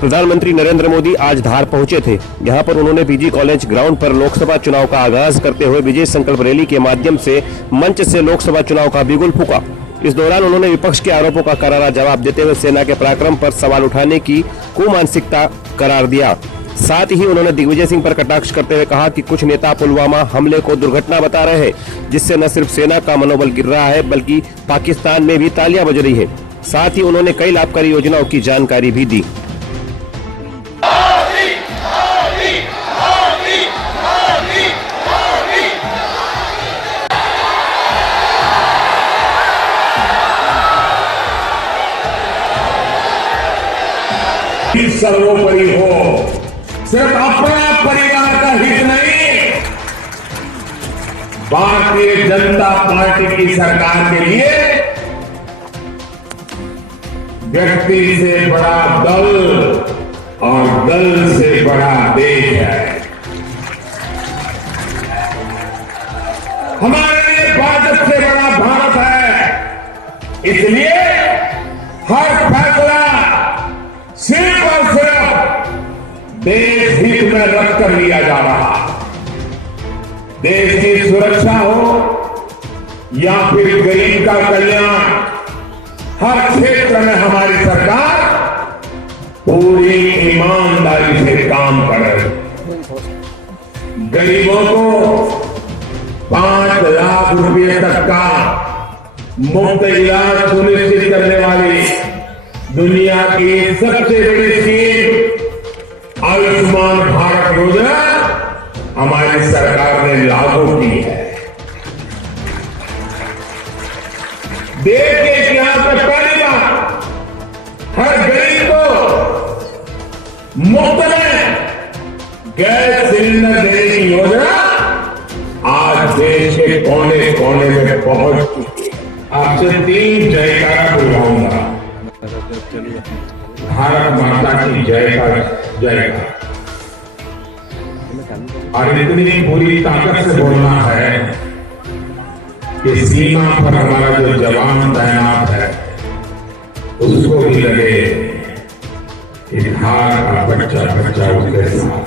प्रधानमंत्री नरेंद्र मोदी आज धार पहुंचे थे। यहां पर उन्होंने पीजी कॉलेज ग्राउंड पर लोकसभा चुनाव का आगाज करते हुए विजय संकल्प रैली के माध्यम से मंच से लोकसभा चुनाव का बिगुल फूंका। इस दौरान उन्होंने विपक्ष के आरोपों का करारा जवाब देते हुए सेना के पराक्रम पर सवाल उठाने की कुमानसिकता करार दिया। साथ ही उन्होंने दिग्विजय सिंह पर कटाक्ष करते हुए कहा कि कुछ नेता पुलवामा हमले को दुर्घटना बता रहे हैं, जिससे न सिर्फ सेना का मनोबल गिर रहा है बल्कि पाकिस्तान में भी तालियां बज रही है। साथ ही उन्होंने कई लाभकारी योजनाओं की जानकारी भी दी। सर्वोपरि हो, सिर्फ अपना परिवार का हित नहीं, भारतीय जनता पार्टी की सरकार के लिए व्यक्ति से बड़ा दल और दल से बड़ा देश है। हमारे लिए भारत से बड़ा भारत है, इसलिए हर फैसला सिर्फ और सिर्फ देश हित में रखकर लिया जा रहा। देश की सुरक्षा हो या फिर गरीब का कल्याण, हर क्षेत्र में हमारी सरकार पूरी ईमानदारी से काम कर रही है। गरीबों को 5 लाख रुपए तक का मुफ्त इलाज सुनिश्चित करने वाली दुनिया की सबसे बड़ी स्कीम आयुष्मान भारत योजना हमारी सरकार ने लागू की है। देश के इतिहास में पहली बार हर गरीब को मुफ्त में गैस सिलेंडर देने की योजना आज देश के कोने कोने में पहुंच चुकी है। आपसे 3 जयकारा बुलवाऊंगा। भारत माता की जय का जयकार, और इतनी पूरी ताकत से बोलना है कि सीमा पर हमारा जो जवान तैनात है उसको भी लगे कि हार का बच्चा बच्चा उसके साथ।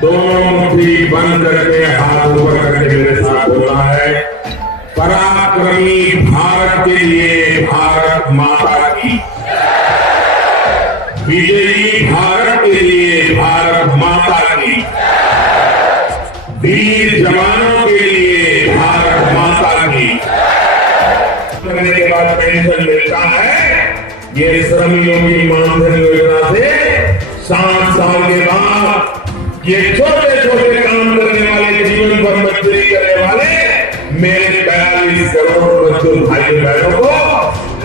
दोनों मुट्ठी बंद करके हाथ ऊपर करके मेरे साथ बोलना है, पराक्रमी भारत के लिए भारत माता की, विजयी भारत के लिए भारत माता की, वीर जवानों के लिए भारत माता की। करने के बाद पेंशन मिलता है, ये श्रम योगी मानधन योजना से 7 साल के बाद ये छोटे छोटे काम करने वाले, जीवन भर मजदूरी करने वाले मेरे 42 करोड़ मजदूर भाई बहनों को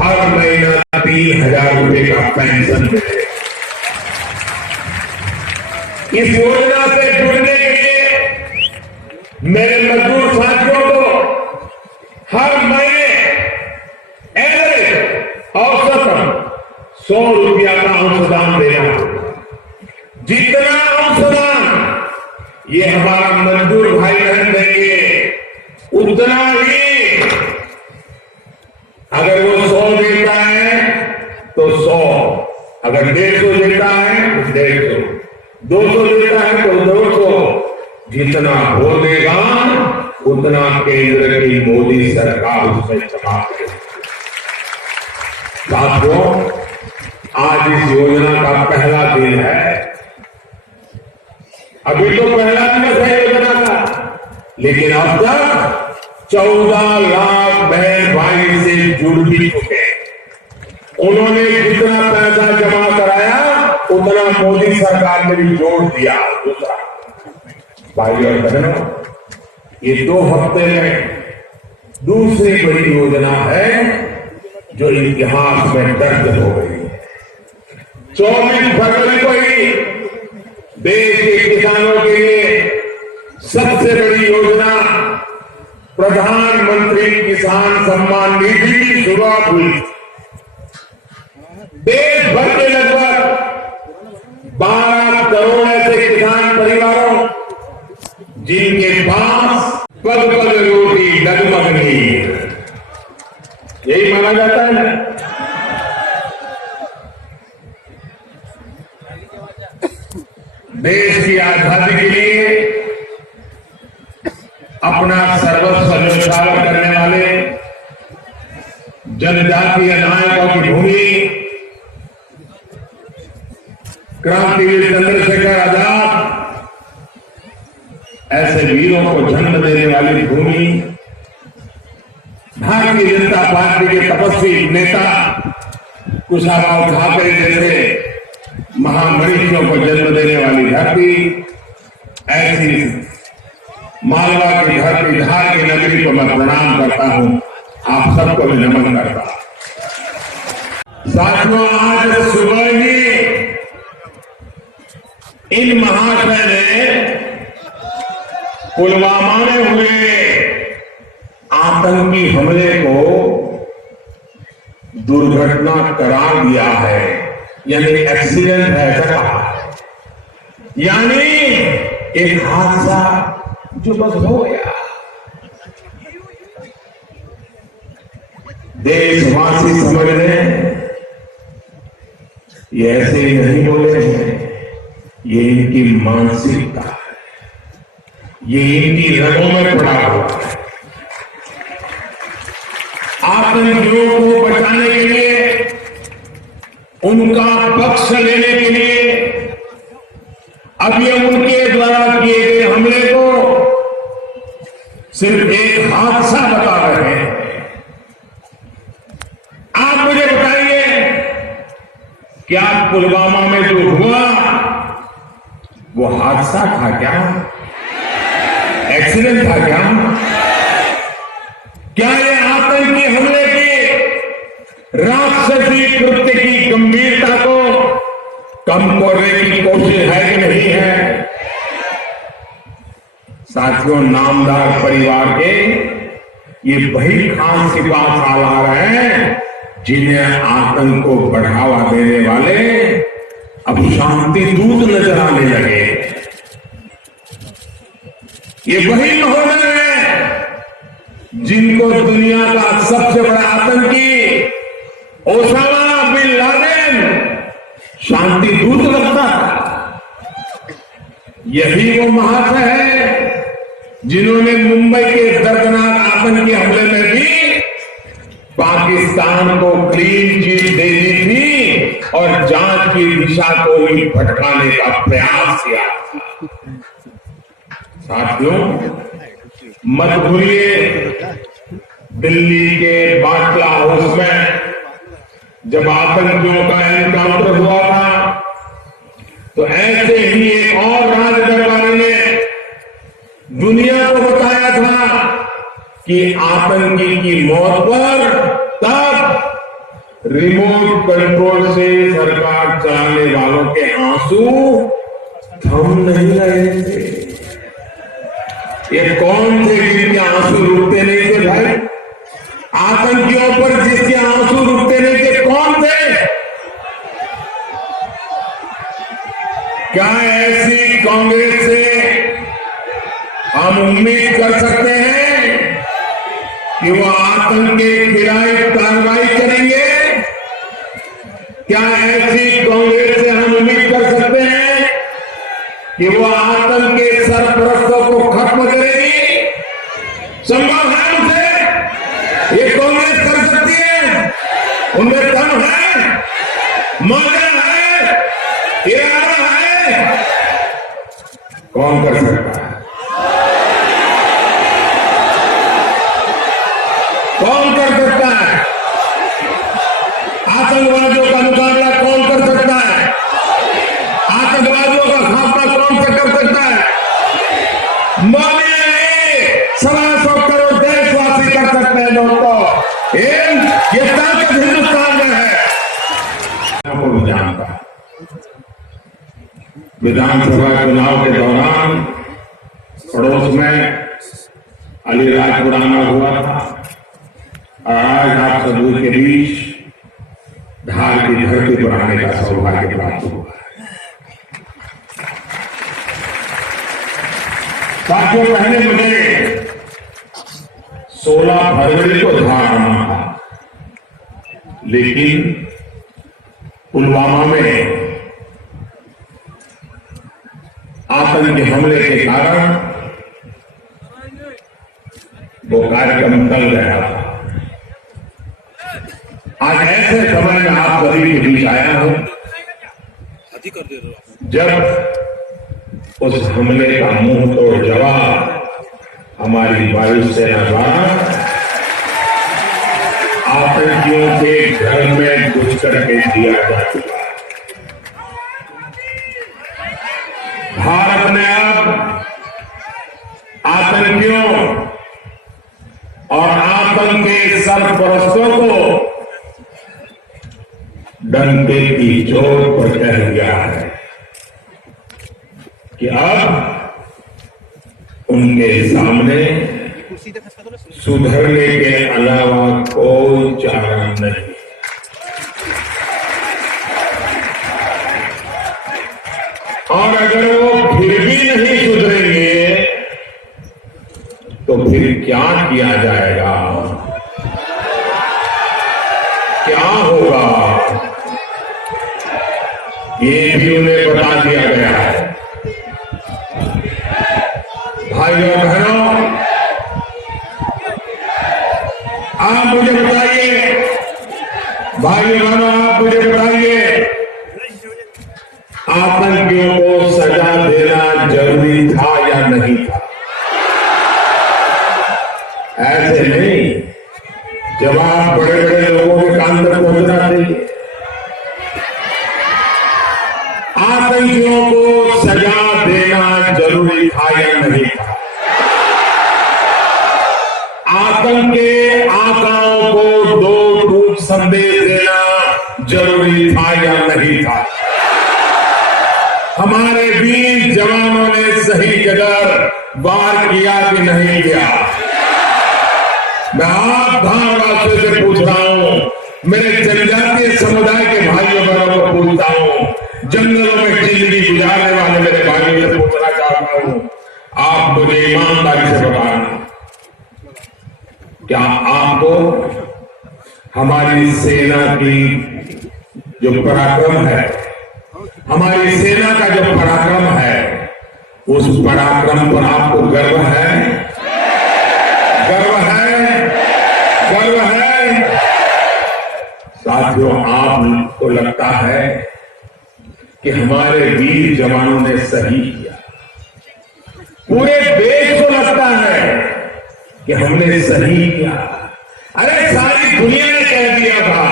हर महीना 3000 रुपए का पेंशन मिले। इस योजना से जुड़ने के लिए मेरे मजदूर साथियों को हर महीने एवरेज औसतन 100 रुपया का अंशदान देना होगा। जितना अंशदान ये हमारा मजदूर भाई बहन देंगे, उतना ही अगर वो 100 देता है तो 100, अगर 150 देता है तो 150, 200 देता है तो 200, जितना हो देगा उतना केंद्र की मोदी सरकार उसमें जमा करेगी। साथियों, आज इस योजना का पहला दिन है। अभी तो पहला दिवस है योजना का, लेकिन अब तक 14 लाख बहन भाई से जुड़ भी चुके। उन्होंने जितना पैसा जमा कराया उतना मोदी सरकार ने भी जोड़ दिया। दूसरा भाई और बहनों, ये 2 हफ्ते में दूसरी बड़ी योजना है जो इतिहास में दर्ज हो गई है। 24 फरवरी को ही देश के किसानों के लिए सबसे बड़ी योजना प्रधानमंत्री किसान सम्मान निधि की शुरुआत हुई। देश भर के लगभग 12 करोड़ ऐसे किसान परिवारों जिनके पास पग पग रोटी डगमग नहीं है, यही माना जाता है ना। देश की आजादी के लिए अपना सर्वस्व न्यौछावर करने वाले जनजातीय नायकों की भूमि, क्रांतिवीर चंद्रशेखर आजाद, ऐसे वीरों को जन्म देने वाली भूमि, भारतीय जनता पार्टी के तपस्वी नेता कुशाभाऊ ठाकरे जैसे महामनीषियों को जन्म देने वाली धरती, ऐसी मालवा की धरती, धार की नगरी को मैं प्रणाम करता हूं। आप सबको मैं नमन करता हूं। साथियों, आज सुबह ही इन महाशय ने पुलवामा में हुए आतंकी हमले को दुर्घटना करार दिया है, यानी एक्सीडेंट है ऐसा कहा, यानी एक हादसा जो बस हो गया। देशवासी समझ लें, ये ऐसे ही नहीं बोले हैं, ये इनकी मानसिकता है, ये इनकी रगों में पड़ा हुआ है। आतंकियों को बचाने के लिए, उनका पक्ष लेने के लिए अब ये उनके द्वारा किए गए हमले को सिर्फ एक हादसा बता रहे हैं। आप मुझे बताइए, क्या पुलवामा में जो हुआ वो हादसा था क्या? एक्सीडेंट था क्या? क्या ये आतंकी हमले की राक्षसी कृत्य की गंभीरता को कम करने की कोशिश है कि नहीं है? साथियों, नामदार परिवार के ये वही खास सिपाही सालार हैं जिन्हें आतंक को बढ़ावा देने वाले अब शांति दूत नजर आने लगे। ये वही महोदय हैं जिनको दुनिया का सबसे बड़ा आतंकी ओसामा बिन लादेन शांति दूत लगता था। यही वो महाशय है जिन्होंने मुंबई के दर्दनाक आतंकी हमले में भी पाकिस्तान को क्लीन चिट दे दी थी और जांच की दिशा को भी भटकाने का प्रयास किया था। साथियों, मत भूलिए, दिल्ली के बाटला हाउस में जब आतंकियों का एनकाउंटर हुआ था तो ऐसे ही एक और राज दरबारी ने दुनिया को बताया था कि आतंकी की मौत पर तब रिमोट कंट्रोल से सरकार चलाने वालों के आंसू थम नहीं रहे थे। ये कौन थे जिनके आंसू रुकते नहीं थे भाई? आतंकियों पर जिसके आंसू रुकते नहीं थे कौन थे? क्या ऐसी कांग्रेस से हम उम्मीद कर सकते हैं कि वो आतंक के खिलाफ कार्रवाई करेंगे? क्या ऐसी कांग्रेस से हम उम्मीद कर सकते हैं कि वो आतंक के सरपरस्तों को खत्म करेगी? संभव है उनसे? ये कांग्रेस कर सकती है? उनमें दम है, मौका है, इरादा है? कौन कर सकता है? कौन कर सकता है? आतंकवादियों का मुकाबला कौन कर सकता है? आतंकवादियों का खात्मा कौन से कर सकता है? मोदी नहीं, 125 करोड़ देशवासी कर सकते हैं दोस्तों। ये ताकत हिंदुस्तान में है। आपको जानता है, विधानसभा चुनाव के दौरान पड़ोस में अलीराजपुराना हुआ था और आज आप सबूत के बीच धार की धरती पर आने का सौभाग्य प्राप्त हुआ। साथियों, पहले मुझे 16 फरवरी को धार आना था, लेकिन पुलवामा में आतंकी हमले के कारण वो कार्यक्रम टल गया था। आज ऐसे समय में आप सभी के बीच आया हूं जब उस हमले का मुंह तोड़ जवाब हमारी वायुसेना द्वारा आतंकियों के घर में घुस करके दिया जा चुका है। भारत ने अब आतंकियों और आतंक के सरपरस्तों को डंके की चोट पर कह दिया है कि अब उनके सामने सुधरने के अलावा कोई चारा नहीं। और अगर वो फिर भी नहीं सुधरेंगे तो फिर क्या किया जाएगा, क्या होगा, ये भी उन्हें बता दिया गया है। भाइयों और बहनों, आप मुझे बताइए, भाइयों बहनों आप मुझे बताइए, आतंकियों को सजा देना जरूरी था या नहीं था? ऐसे नहीं, जवाब बड़े बड़े लोगों के कान तक पहुंचना चाहिए। आतंकियों को सजा देना जरूरी था या नहीं था? आतंक के आकाओं को दो टूक संदेश देना जरूरी था या नहीं था? हमारे वीर जवानों ने सही जगह वार किया कि नहीं किया? मैं आप भारतवासियों से पूछ रहा हूं, मेरे जनजातीय समुदाय के भाइयों बहनों को पूछता हूं, जंगलों में जिंदगी गुजारने वाले मेरे भाइयों से पूछना चाहता हूं, आप मुझे ईमानदारी से बताना, क्या आपको हमारी सेना की जो पराक्रम है, हमारी सेना का जो पराक्रम है, उस पराक्रम पर आपको गर्व है? गर्व है? गर्व है? साथियों, आपको लगता है कि हमारे वीर जवानों ने सही किया? पूरे देश को लगता है कि हमने सही किया। अरे सारी दुनिया ने कह दिया था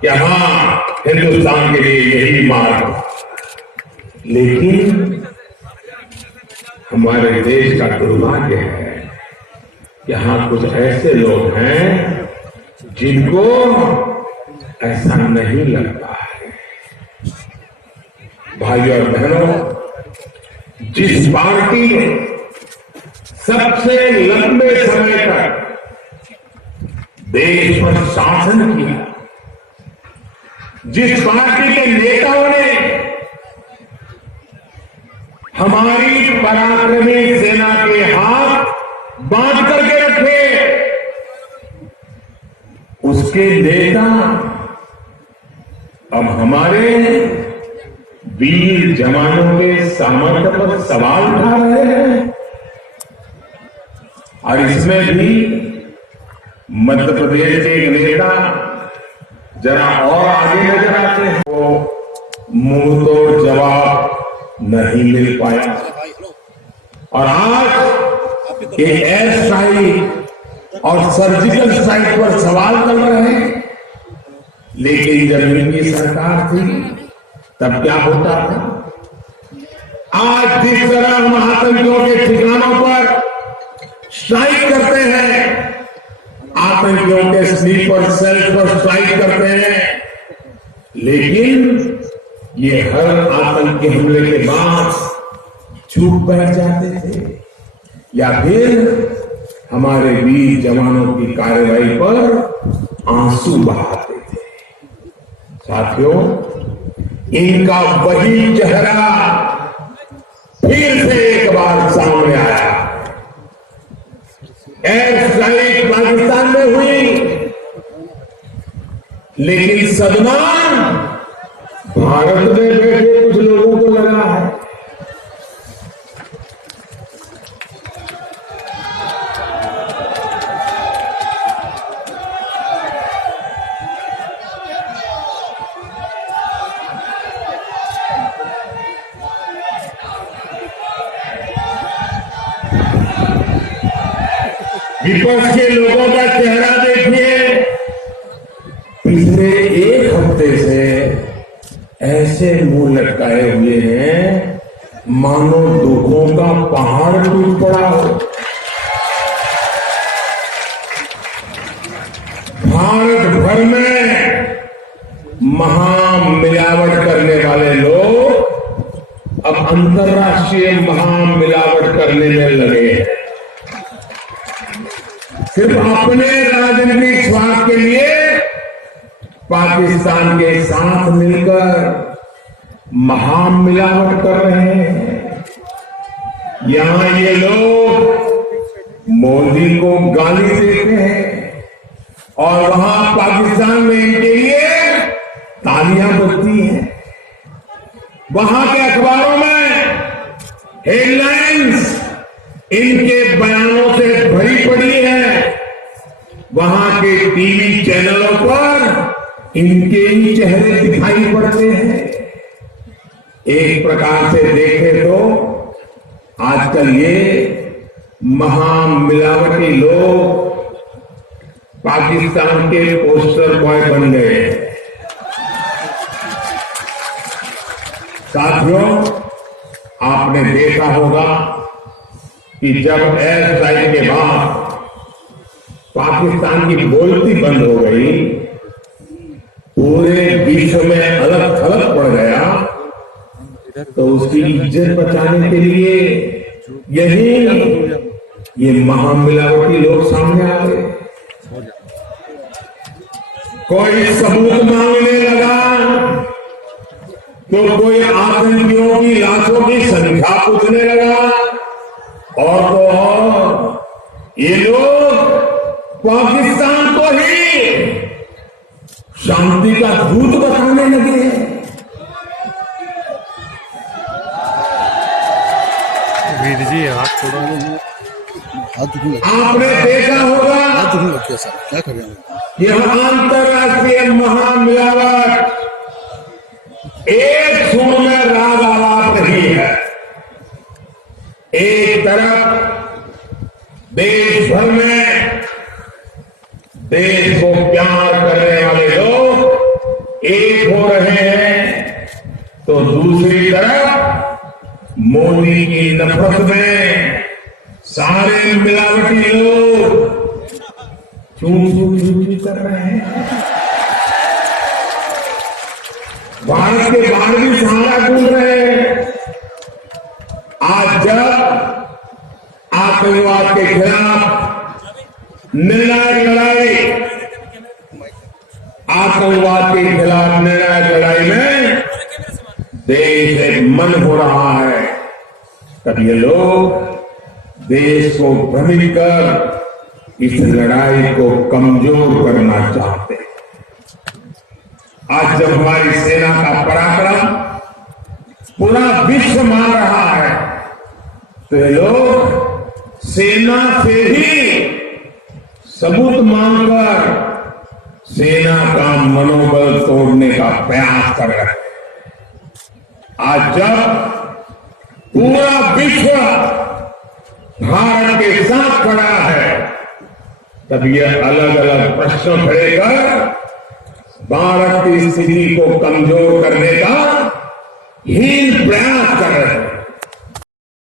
कि हाँ, हिंदुस्तान के लिए यही मार्ग। लेकिन हमारे देश का दुर्भाग्य है कि यहां कुछ ऐसे लोग हैं जिनको ऐसा नहीं लगता है। भाइयों और बहनों, जिस पार्टी ने सबसे लंबे समय तक देश पर शासन किया, जिस पार्टी के नेताओं ने हमारी पराक्रमी सेना के हाथ बांध करके रखे, उसके नेता अब हमारे वीर जवानों के सामर्थ्य पर सवाल उठा रहे हैं। और इसमें भी मध्य प्रदेश के एक नेता जरा और आगे नजर आते हैं, वो मुंह तोड़ जवाब नहीं मिल पाया। और आज ये एयर स्ट्राइक और सर्जिकल स्ट्राइक पर सवाल कर रहे हैं, लेकिन जब इनकी सरकार थी तब क्या होता था? आज जिस तरह हम आतंकियों के ठिकानों पर स्ट्राइक करते हैं, आतंकियों के स्लीपर सेल पर स्ट्राइक करते हैं, लेकिन ये हर आतंकी हमले के बाद चुप बैठ जाते थे या फिर हमारे वीर जवानों की कार्रवाई पर आंसू बहाते थे। साथियों, इनका वही चेहरा फिर से एक बार सामने आया। एयर स्ट्राइक पाकिस्तान में हुई, लेकिन सदमा भारत में बैठे कुछ लोगों को लगा है। विपक्ष के लोगों का चेहरा देखिए, पिछले एक हफ्ते से ऐसे मुंह लटकाए हुए हैं मानो दुखों का पहाड़ टूट पड़ा हो। भारत भर में महामिलावट करने वाले लोग अब अंतर्राष्ट्रीय महामिलावट करने में लगे हैं। सिर्फ अपने राजनीतिक स्वार्थ के लिए पाकिस्तान के साथ मिलकर महामिलावट कर रहे हैं। यहां ये लोग मोदी को गाली देते हैं और वहां पाकिस्तान में इनके लिए तालियां बजती हैं। वहां के अखबारों में हेडलाइंस इनके बयानों से भरी पड़ी है। वहां के टीवी चैनलों पर इनके ही चेहरे दिखाई पड़ते हैं। एक प्रकार से देखें तो आजकल ये महामिलावटी लोग पाकिस्तान के पोस्टर बॉय बन गए हैं। साथियों, आपने देखा होगा कि जब एयर स्ट्राइक के बाद पाकिस्तान की बोलती बंद हो गई, पूरे विश्व में अलग थलग पड़ गया, तो उसकी इज्जत बचाने के लिए ये महामिलावटी लोग सामने आ गए। कोई सबूत मांगने लगा तो कोई आतंकियों की लाशों की संख्या पूछने लगा, और तो और ये लोग पाकिस्तान को ही शांति का दूत बताने लगे हैं। वीर जी हाथ छोड़ो। आपने देखा होगा क्या कर रहे हैं यह अंतर्राष्ट्रीय महामिलावट एक सुर में राग आलाप रही है। एक तरफ देश भर में देश को प्यार करने वाले लोग एक हो रहे हैं, तो दूसरी तरफ मोदी की नफरत में सारे मिलावटी लोग चूं कर रहे हैं। भारत के बाहर भी सहारा ढूंढ रहे हैं। आज जब आतंकवाद के खिलाफ निर्णायक लड़ाई, आतंकवाद के खिलाफ निर्णायक लड़ाई में देश एक मन हो रहा है, तब ये लोग देश को भ्रमित कर इस लड़ाई को कमजोर करना चाहते हैं। आज जब हमारी सेना का पराक्रम पूरा विश्व मान रहा है, तो ये लोग सेना से ही सबूत मांगकर सेना का मनोबल तोड़ने का प्रयास कर रहे हैं। आज जब पूरा विश्व भारत के साथ खड़ा है, तब यह अलग अलग प्रश्न खड़े कर भारत की स्थिति को कमजोर करने का हीन प्रयास कर रहे हैं।